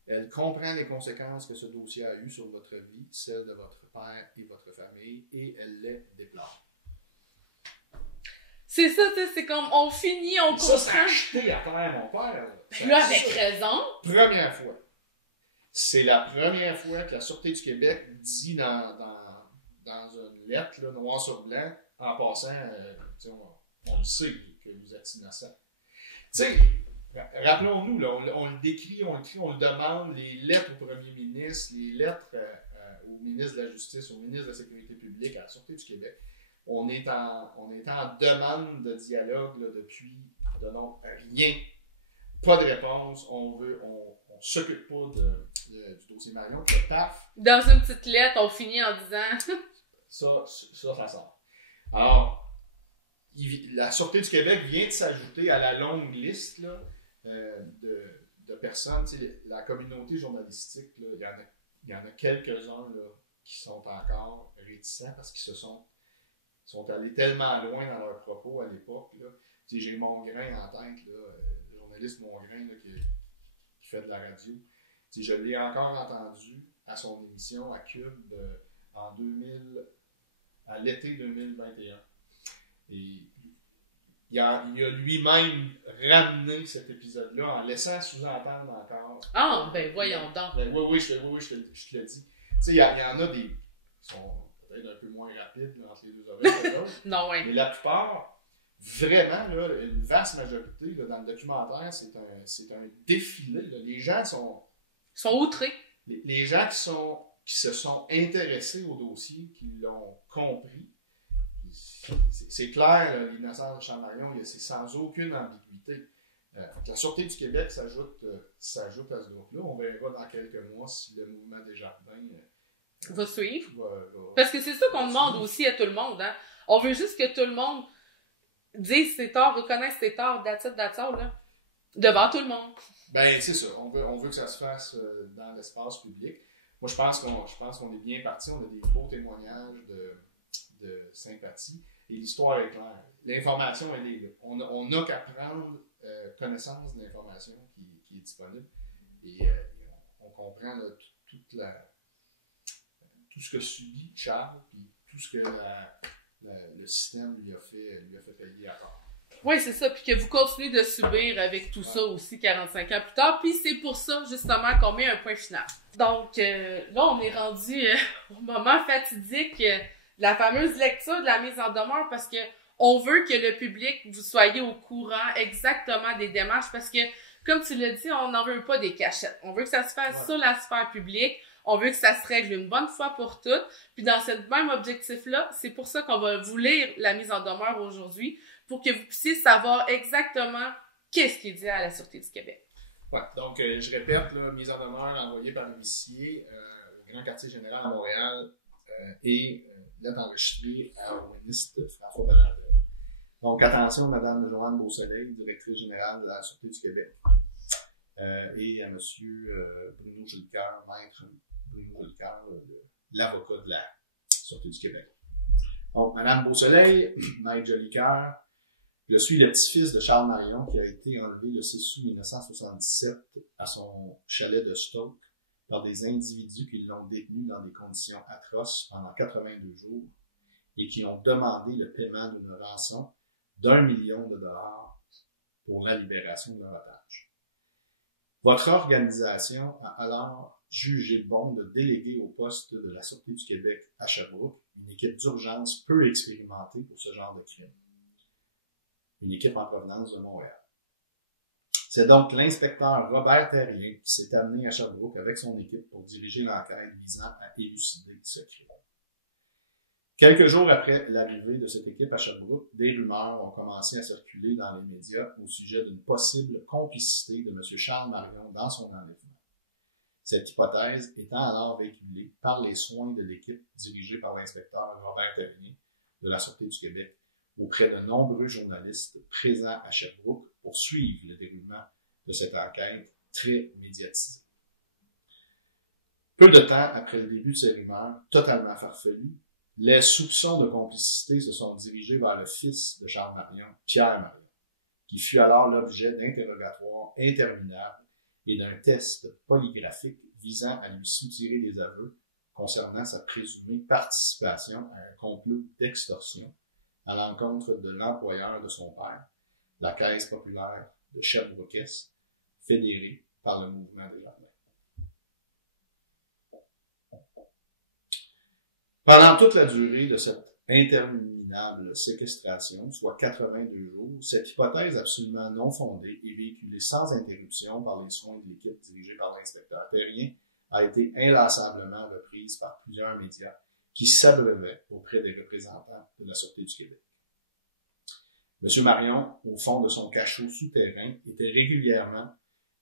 Elle comprend les conséquences que ce dossier a eues sur votre vie, celle de votre père et votre famille, et elle les déplore. C'est ça, tu sais, c'est comme, on finit, on comprend. Ça, c'est acheté à terre, mon père. Là, avec raison. Première fois. C'est la première fois que la Sûreté du Québec dit dans une lettre, là, noir sur blanc, en passant, on le sait que vous êtes innocent. Tu sais, rappelons-nous, là, on le décrit, on le crie, on le demande, les lettres au premier ministre, les lettres au ministre de la Justice, au ministre de la Sécurité publique, à la Sûreté du Québec. On est en demande de dialogue là, depuis rien. Pas de réponse. On s'occupe pas du dossier Marion. Puis paf. Dans une petite lettre, on finit en disant... ça sort. Alors, la Sûreté du Québec vient de s'ajouter à la longue liste là, de personnes. La communauté journalistique, là, il y en a quelques-uns là, qui sont encore réticents parce qu'ils sont allés tellement loin dans leurs propos à l'époque. J'ai Mongrain en tête, là, le journaliste Mongrain là, qui fait de la radio. Je l'ai encore entendu à son émission à Cube à l'été 2021. Et il a lui-même ramené cet épisode-là en laissant sous-entendre encore. Ah, ben voyons donc. Oui, je te le dis. Il y en a des qui sont peut-être un peu moins rapides là, entre les deux oreilles. Non, oui. Mais la plupart, vraiment, là, une vaste majorité là, dans le documentaire, c'est un défilé. Là. Les gens sont outrés. Les gens qui se sont intéressés au dossier, qui l'ont compris, c'est clair, l'innocence de Charles Marion, c'est sans aucune ambiguïté. La Sûreté du Québec s'ajoute à ce groupe-là. On verra dans quelques mois si le mouvement Desjardins va suivre. Parce que c'est ça qu'on demande aussi à tout le monde. Hein? On veut juste que tout le monde dise ses torts, reconnaisse ses torts, là, devant tout le monde. Ben, c'est ça. On veut que ça se fasse dans l'espace public. Moi, je pense qu'on est bien parti. On a des beaux témoignages de sympathie. Et l'histoire est claire. L'information, elle est là. On n'a qu'à prendre connaissance de l'information qui est disponible. Et on comprend là, tout ce que subit Charles, puis tout ce que le système lui a fait payer à part. Oui, c'est ça. Puis que vous continuez de subir avec tout ça aussi 45 ans plus tard. Puis c'est pour ça, justement, qu'on met un point final. Donc, là, on est rendu au moment fatidique de la fameuse lecture de la mise en demeure parce que on veut que le public, vous soyez au courant exactement des démarches parce que, comme tu l'as dit, on n'en veut pas des cachettes. On veut que ça se fasse sur la sphère publique. On veut que ça se règle une bonne fois pour toutes. Puis dans ce même objectif-là, c'est pour ça qu'on va vous lire la mise en demeure aujourd'hui, pour que vous puissiez savoir exactement qu'est-ce qui est dit à la Sûreté du Québec. Ouais, donc je répète, là, mise en demeure envoyée par l'huissier au Grand Quartier Général à Montréal et lettre enregistrée au ministre François Bonnardel. Donc attention, Mme Joanne Beausoleil, directrice générale de la Sûreté du Québec, et à M. Bruno Jolicoeur, maître Bruno Jolicoeur, l'avocat de la Sûreté du Québec. Donc, Mme Beausoleil, maître Jolicoeur, je suis le petit-fils de Charles Marion qui a été enlevé le 6 août 1977 à son chalet de Stoke par des individus qui l'ont détenu dans des conditions atroces pendant 82 jours et qui ont demandé le paiement d'une rançon d'1 million de dollars pour la libération de leur otage. Votre organisation a alors jugé bon de déléguer au poste de la Sûreté du Québec à Sherbrooke une équipe d'urgence peu expérimentée pour ce genre de crime. Une équipe en provenance de Montréal. C'est donc l'inspecteur Robert Terrien qui s'est amené à Sherbrooke avec son équipe pour diriger l'enquête visant à élucider ce crime. Quelques jours après l'arrivée de cette équipe à Sherbrooke, des rumeurs ont commencé à circuler dans les médias au sujet d'une possible complicité de M. Charles Marion dans son enlèvement. Cette hypothèse étant alors véhiculée par les soins de l'équipe dirigée par l'inspecteur Robert Terrien de la Sûreté du Québec auprès de nombreux journalistes présents à Sherbrooke pour suivre le déroulement de cette enquête très médiatisée. Peu de temps après le début de ces rumeurs, totalement farfelues, les soupçons de complicité se sont dirigés vers le fils de Charles Marion, Pierre Marion, qui fut alors l'objet d'interrogatoires interminables et d'un test polygraphique visant à lui soutirer des aveux concernant sa présumée participation à un complot d'extorsion à l'encontre de l'employeur de son père, la Caisse populaire de Sherbrooke-Est, fédérée par le mouvement des Jardins. Pendant toute la durée de cette interminable séquestration, soit 82 jours, cette hypothèse absolument non fondée et véhiculée sans interruption par les soins de l'équipe dirigée par l'inspecteur Terrien a été inlassablement reprise par plusieurs médias qui s'abreuvaient auprès des représentants de la Sûreté du Québec. M. Marion, au fond de son cachot souterrain, était régulièrement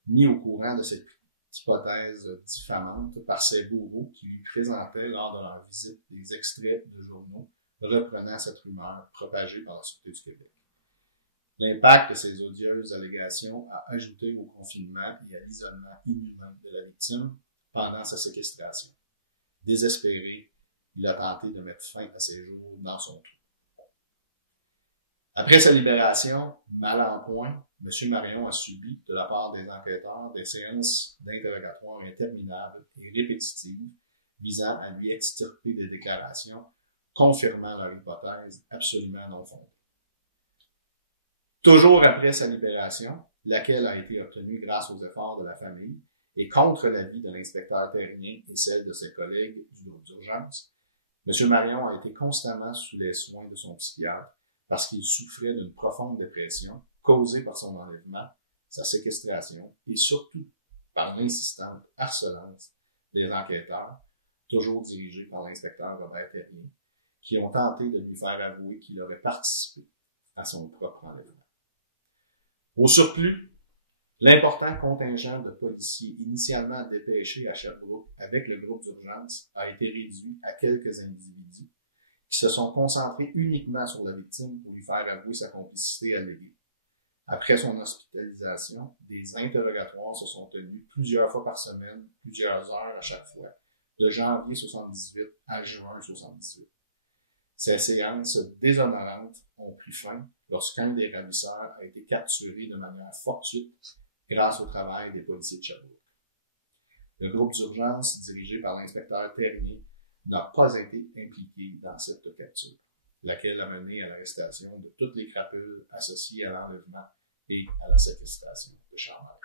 mis au courant de cette hypothèse diffamante par ses bourreaux qui lui présentaient lors de leur visite des extraits de journaux reprenant cette rumeur propagée par la Sûreté du Québec. L'impact de ces odieuses allégations a ajouté au confinement et à l'isolement inhumain de la victime pendant sa séquestration. Désespéré, il a tenté de mettre fin à ses jours dans son trou. Après sa libération, mal en point, M. Marion a subi, de la part des enquêteurs, des séances d'interrogatoire interminables et répétitives visant à lui extirper des déclarations confirmant leur hypothèse absolument non fondée. Toujours après sa libération, laquelle a été obtenue grâce aux efforts de la famille et contre l'avis de l'inspecteur Terrien et celle de ses collègues du groupe d'urgence, M. Marion a été constamment sous les soins de son psychiatre parce qu'il souffrait d'une profonde dépression causée par son enlèvement, sa séquestration et surtout par l'insistante harcelance des enquêteurs, toujours dirigés par l'inspecteur Robert Terrien, qui ont tenté de lui faire avouer qu'il aurait participé à son propre enlèvement. Au surplus, l'important contingent de policiers initialement dépêchés à Sherbrooke avec le groupe d'urgence a été réduit à quelques individus qui se sont concentrés uniquement sur la victime pour lui faire avouer sa complicité alléguée. Après son hospitalisation, des interrogatoires se sont tenus plusieurs fois par semaine, plusieurs heures à chaque fois, de janvier 78 à juin 78. Ces séances déshonorantes ont pris fin lorsqu'un des ravisseurs a été capturé de manière fortuite grâce au travail des policiers de Sherbrooke. Le groupe d'urgence, dirigé par l'inspecteur Terrien, n'a pas été impliqué dans cette capture, laquelle a mené à l'arrestation de toutes les crapules associées à l'enlèvement et à la séquestration de Charles Marion.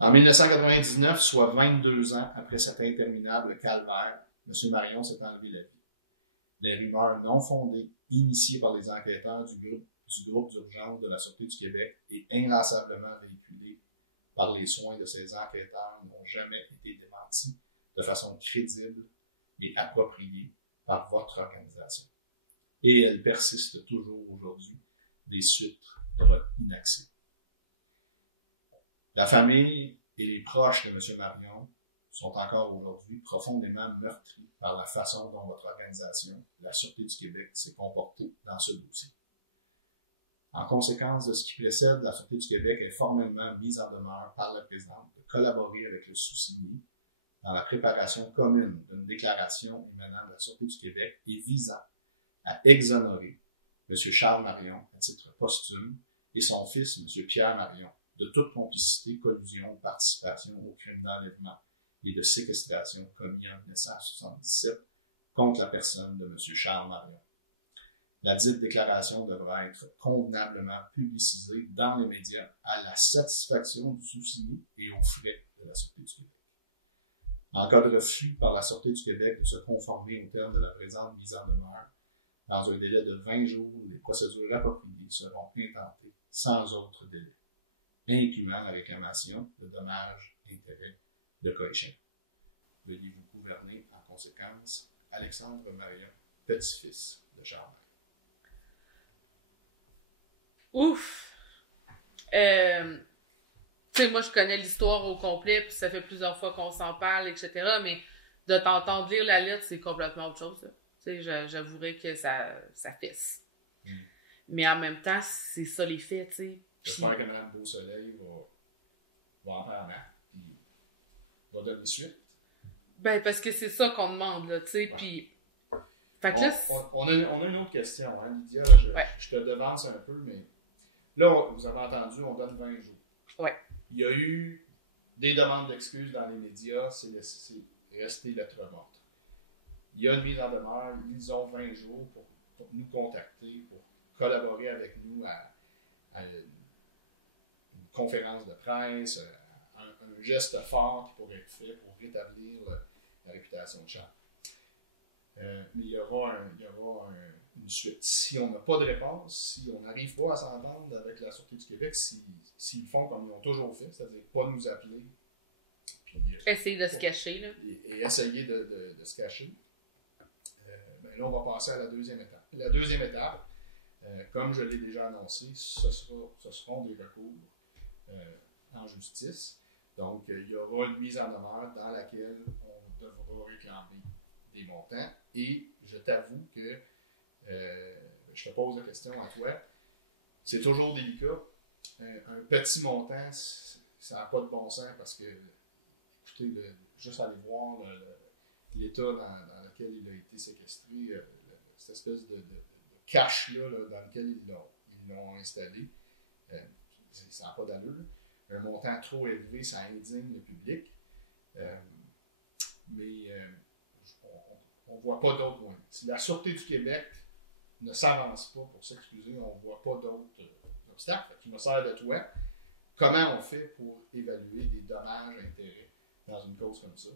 En 1999, soit 22 ans après cet interminable calvaire, M. Marion s'est enlevé la vie. Les rumeurs non fondées, initiées par les enquêteurs du groupe d'urgence de la Sûreté du Québec et inlassablement véhiculées par les soins de ces enquêteurs n'ont jamais été démentis de façon crédible et appropriée par votre organisation. Et elle persiste toujours aujourd'hui des suites de votre inaccès. La famille et les proches de M. Marion sont encore aujourd'hui profondément meurtris par la façon dont votre organisation, la Sûreté du Québec, s'est comportée dans ce dossier. En conséquence de ce qui précède, la Sûreté du Québec est formellement mise en demeure par la présidente de collaborer avec le sous-signé dans la préparation commune d'une déclaration émanant de la Sûreté du Québec et visant à exonérer M. Charles Marion à titre posthume et son fils, M. Pierre Marion, de toute complicité, collusion ou participation au crime d'enlèvement et de séquestration commis en 1977 contre la personne de M. Charles Marion. La dite déclaration devra être convenablement publicisée dans les médias à la satisfaction du sous-signé et aux frais de la Sûreté du Québec. En cas de refus par la Sûreté du Québec de se conformer au terme de la présente mise en demeure, dans un délai de 20 jours, les procédures appropriées seront intentées sans autre délai, incluant la réclamation de dommages d'intérêt de cas échéant. Veuillez vous gouverner en conséquence. Alexandre Marion, petit-fils de Charles. Ouf! Tu sais, moi, je connais l'histoire au complet, puis ça fait plusieurs fois qu'on s'en parle, etc., mais de t'entendre lire la lettre, c'est complètement autre chose, là. Tu sais, j'avouerais que ça fesse. Mais en même temps, c'est ça les faits, tu sais. J'espère que Mme Beausoleil va en faire marre, puis va donner suite. Ben, parce que c'est ça qu'on demande, là, tu sais, puis... Fait que là... On a une autre question, hein, Lydia, je te devance un peu, mais là, vous avez entendu, on donne 20 jours. Ouais. Il y a eu des demandes d'excuses dans les médias, c'est resté lettre morte. Il y a une mise en demeure, ils ont 20 jours pour nous contacter, pour collaborer avec nous à une conférence de presse, un geste fort qui pourrait être fait pour rétablir la réputation de Charles. Mais il y aura une suite. Si on n'a pas de réponse, si on n'arrive pas à s'entendre avec la Sûreté du Québec, s'ils font comme ils ont toujours fait, c'est-à-dire pas nous appeler, puis essayer de se cacher, là. Et essayer de se cacher, ben là, on va passer à la deuxième étape. La deuxième étape, comme je l'ai déjà annoncé, ce seront des recours en justice. Donc, il y aura une mise en demeure dans laquelle on devra réclamer des montants. Et je t'avoue que je te pose la question à toi. C'est toujours délicat. Un petit montant, ça n'a pas de bon sens parce que, écoutez, juste aller voir l'état dans lequel il a été séquestré, cette espèce de cache-là dans lequel ils l'ont installé, ça n'a pas d'allure. Un montant trop élevé, ça indigne le public. Mais on ne voit pas d'autres moyens. Si la Sûreté du Québec ne s'avance pas pour s'excuser, on ne voit pas d'autres obstacles. Je me sers de toi. Comment on fait pour évaluer des dommages et intérêts dans une cause comme ça?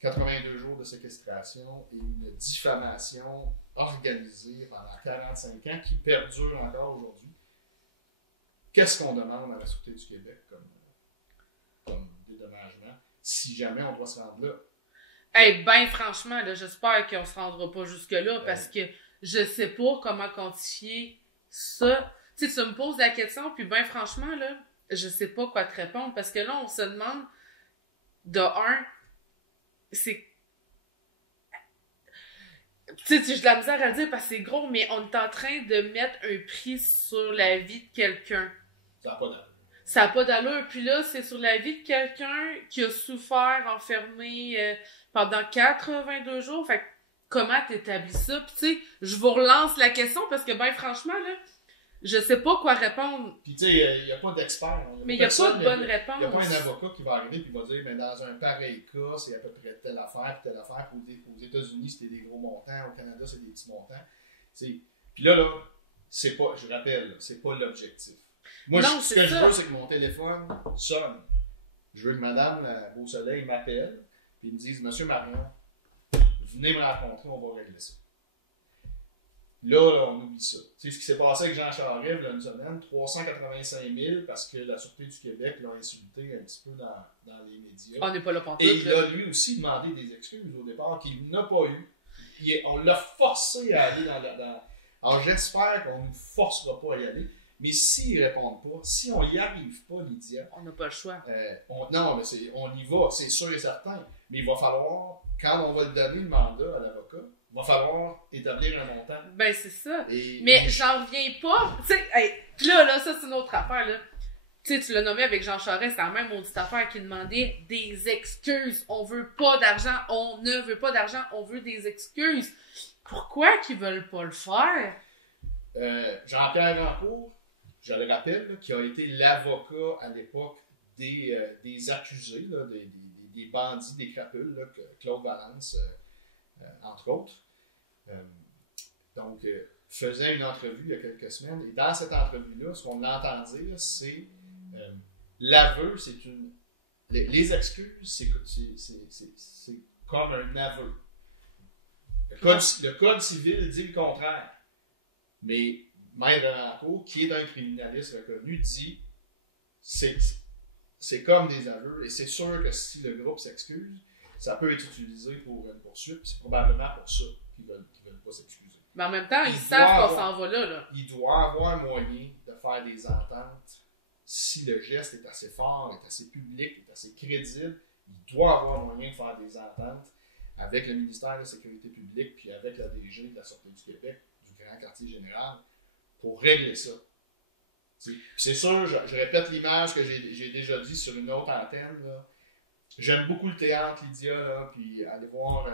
82 jours de séquestration et une diffamation organisée pendant 45 ans qui perdure encore aujourd'hui. Qu'est-ce qu'on demande à la Sûreté du Québec comme dédommagement si jamais on doit se rendre là? Hey, ben franchement, là, j'espère qu'on se rendra pas jusque-là parce que je sais pas comment quantifier ça. Tu sais, tu me poses la question, puis ben franchement, là, je sais pas quoi te répondre parce que là, on se demande de c'est... Tu sais, j'ai de la misère à le dire parce que c'est gros, mais on est en train de mettre un prix sur la vie de quelqu'un. Ça n'a pas d'allure. Ça n'a pas d'allure. Puis là, c'est sur la vie de quelqu'un qui a souffert enfermé pendant 82 jours. Fait que comment t'établis ça? Puis tu sais, je vous relance la question parce que, ben franchement, là, je sais pas quoi répondre. Puis tu sais, il n'y a pas d'expert. Mais il n'y a pas de bonne réponse. Il n'y a pas un avocat qui va arriver et qui va dire, mais dans un pareil cas, c'est à peu près telle affaire, puis telle affaire. Aux États-Unis, c'était des gros montants. Au Canada, c'est des petits montants. Puis là, c'est pas, je rappelle, c'est pas l'objectif. Moi, ce que je veux, c'est que mon téléphone sonne. Je veux que Mme Beausoleil m'appelle et me dise, Monsieur Marion, venez me rencontrer, on va régler ça. Là, on oublie ça. Tu sais, ce qui s'est passé avec Jean Charest, il y a une semaine, 385 000 parce que la Sûreté du Québec l'a insulté un petit peu dans les médias. On n'est pas là pour tout. Et il a lui aussi demandé des excuses au départ qu'il n'a pas eu. On l'a forcé à aller dans... Alors j'espère qu'on ne nous forcera pas à y aller. Mais s'ils ne répondent pas, si on n'y arrive pas, Lydia... On n'a pas le choix. Non, mais on y va, c'est sûr et certain. Mais il va falloir, quand on va le donner le mandat à l'avocat, il va falloir établir un montant. Ben, c'est ça. Mais j'en reviens pas. Tu sais, hey, là, ça, c'est une autre affaire, là. Tu sais, tu l'as nommé avec Jean Charest, c'est la même maudite affaire qui demandait des excuses. On veut pas d'argent, on ne veut pas d'argent, on veut des excuses. Pourquoi qu'ils veulent pas le faire? Jean-Pierre Rancourt, je le rappelle, là, qui a été l'avocat à l'époque des accusés, là, des bandits, des crapules, là, Claude Valence, entre autres. Donc, faisait une entrevue il y a quelques semaines, et dans cette entrevue-là, ce qu'on l'entend dire, c'est l'aveu, c'est une... Les excuses, c'est comme un aveu. Le code civil dit le contraire. Mais Maître Rancourt, qui est un criminaliste reconnu, dit c'est comme des aveux, et c'est sûr que si le groupe s'excuse, ça peut être utilisé pour une poursuite, c'est probablement pour ça qu'ils veulent pas s'excuser. Mais en même temps, ils savent qu'on s'en va là. Il doit avoir moyen de faire des ententes. Si le geste est assez fort, est assez public, est assez crédible, il doit avoir moyen de faire des ententes avec le ministère de la Sécurité publique puis avec la DG de la Sûreté du Québec, du Grand Quartier Général, pour régler ça. C'est sûr, je répète l'image que j'ai déjà dit sur une autre antenne. Là. J'aime beaucoup le théâtre, Lydia, là, puis aller voir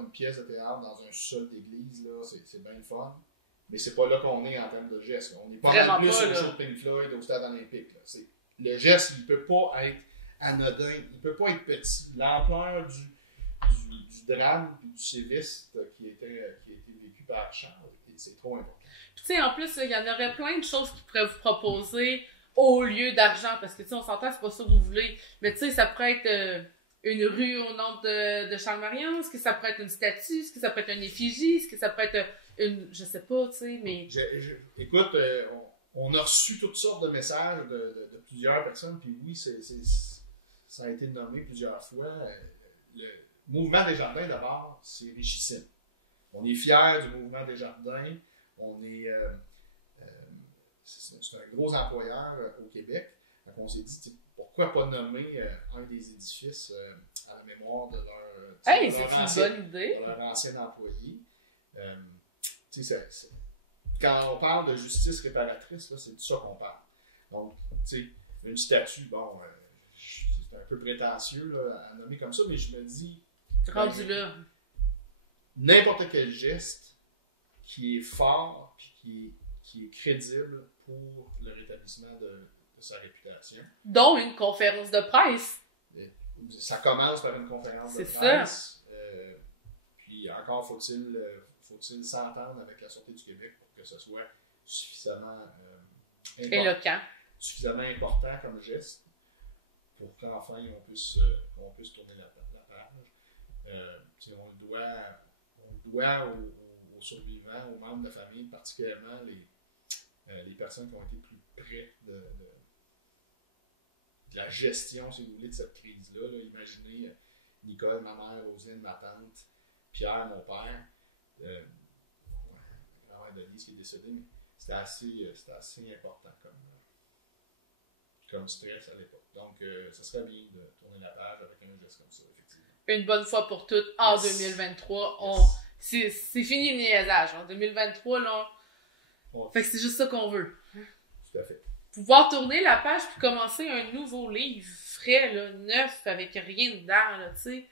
une pièce de théâtre dans un sol d'église, là, c'est bien le fun. Mais c'est pas là qu'on est en termes de geste. Là. On n'est pas mal plus au show de Pink Floyd, au stade olympique. Là. Le geste, il peut pas être anodin, il peut pas être petit. L'ampleur du drame et du sévice qui a été vécu par Charles, c'est trop important. Puis tu sais, en plus, il y en aurait plein de choses qu'ils pourraient vous proposer au lieu d'argent, parce que tu sais, on s'entend, c'est pas ça que vous voulez. Mais tu sais, ça pourrait être une rue au nom de Charles Marion, est-ce que ça pourrait être une statue, est-ce que ça pourrait être une effigie, est-ce que ça pourrait être une... Je sais pas, tu sais, mais... Écoute, on a reçu toutes sortes de messages de plusieurs personnes, puis oui, ça a été nommé plusieurs fois. Le mouvement des jardins, d'abord, c'est richissime. On est fiers du mouvement des jardins. On est... c'est un gros employeur au Québec. Donc on s'est dit, pourquoi pas nommer un des édifices à la mémoire de leur, hey, c'est une bonne idée. De leur ancien employé. Quand on parle de justice réparatrice, là, c'est de ça qu'on parle. Donc, une statue, bon, c'est un peu prétentieux là, à nommer comme ça, mais je me dis... Rendu là. N'importe quel geste qui est fort et qui est crédible pour le rétablissement de sa réputation. Dont une conférence de presse. Ça commence par une conférence de presse. C'est ça. Puis encore faut-il s'entendre avec la Sûreté du Québec pour que ce soit suffisamment éloquent. Suffisamment important comme geste pour qu'enfin on puisse tourner la page. On le doit aux survivants, aux membres de la famille, particulièrement les personnes qui ont été plus près de la gestion, si vous voulez, de cette crise-là. Là. Imaginez Nicole, ma mère, Roselyne, ma tante, Pierre, mon père, la grand-mère Denise qui est décédée, mais c'était assez important comme stress à l'époque. Donc, ça serait bien de tourner la page avec un geste comme ça, effectivement. Une bonne fois pour toutes, en 2023, c'est fini le niaisage. En 2023, là, fait que c'est juste ça qu'on veut. Tout à fait. Pouvoir tourner la page puis commencer un nouveau livre frais, là, neuf, avec rien dedans, là, tu sais.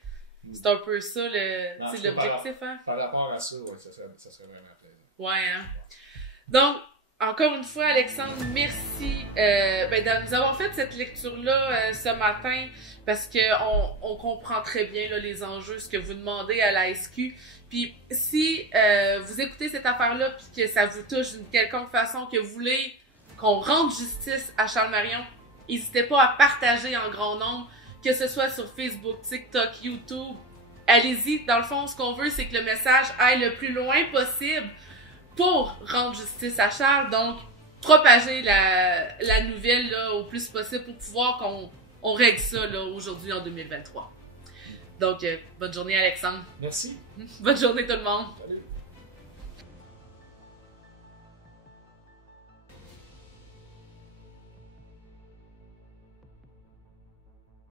C'est un peu ça l'objectif, hein? Par rapport à ça, ouais, ça serait vraiment plaisant. Ouais, hein? Donc, encore une fois, Alexandre, merci de nous avoir fait cette lecture-là ce matin, parce qu'on comprend très bien là, les enjeux, ce que vous demandez à la SQ. Puis si vous écoutez cette affaire-là puis que ça vous touche d'une quelconque façon, que vous voulez qu'on rende justice à Charles Marion, n'hésitez pas à partager en grand nombre, que ce soit sur Facebook, TikTok, YouTube. Allez-y, dans le fond, ce qu'on veut, c'est que le message aille le plus loin possible pour rendre justice à Charles. Donc, propager la nouvelle là, au plus possible pour pouvoir qu'on règle ça là, aujourd'hui en 2023. Donc, bonne journée Alexandre. Merci. Bonne journée tout le monde. Salut.